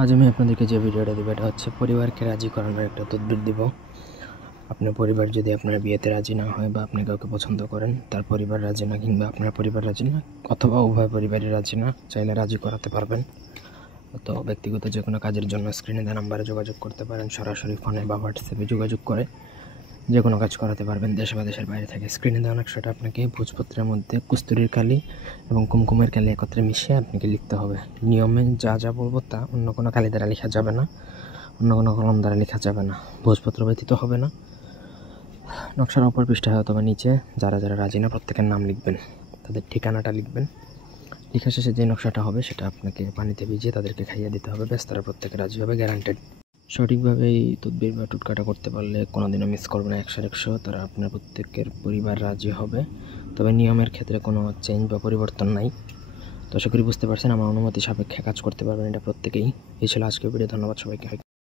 আজ আমি আপনাদেরকে যে ভিডিওটা দেবো এটা হচ্ছে পরিবারকে রাজি করানোর একটা তদবির দিব। আপনার পরিবার যদি আপনার বিয়েতে রাজি না হয় বা আপনি কাউকে পছন্দ করেন, তার পরিবার রাজি না কিংবা আপনার পরিবার রাজি না অথবা উভয় পরিবারই রাজি না, চাইলে রাজি করাতে পারবেন। তো ব্যক্তিগত যে কোনো কাজের জন্য স্ক্রিনে দেওয়া নাম্বারে যোগাযোগ করতে পারেন, সরাসরি ফোনে বা হোয়াটসঅ্যাপে যোগাযোগ করে যে কোনো কাজ করাতে পারবেন দেশ বা দেশের বাইরে থেকে। স্ক্রিনে দেওয়া নকশাটা আপনাকে ভোজপত্রের মধ্যে কস্তুরীর কালি এবং কুমকুমের কালি একত্রে মিশিয়ে আপনাকে লিখতে হবে। নিয়মে যা যা বলবো তা অন্য কোনো কালি দ্বারা লেখা যাবে না, অন্য কোনো কলম দ্বারা লেখা যাবে না, ভোজপত্র ব্যতীত হবে না। নকশার অপর পৃষ্ঠায় অথবা নিচে যারা যারা রাজি না প্রত্যেকের নাম লিখবেন, তাদের ঠিকানাটা লিখবেন। লেখা শেষে যে নকশাটা হবে সেটা আপনাকে পানিতে ভিজিয়ে তাদেরকে খাইয়ে দিতে হবে, ব্যাস তারা প্রত্যেকে রাজি হবে, গ্যারান্টেড। সঠিকভাবে এই তদবির বা টুটকাটা করতে পারলে কোনোদিনও মিস করবে না, 100-100 তারা আপনার প্রত্যেকের পরিবার রাজি হবে। তবে নিয়মের ক্ষেত্রে কোনো চেঞ্জ বা পরিবর্তন নাই। তো আশা করি বুঝতে পারছেন, আমার অনুমতি সাপেক্ষে কাজ করতে পারবেন এটা প্রত্যেকেই। এই ছিল আজকের ভিডিও, ধন্যবাদ সবাইকে।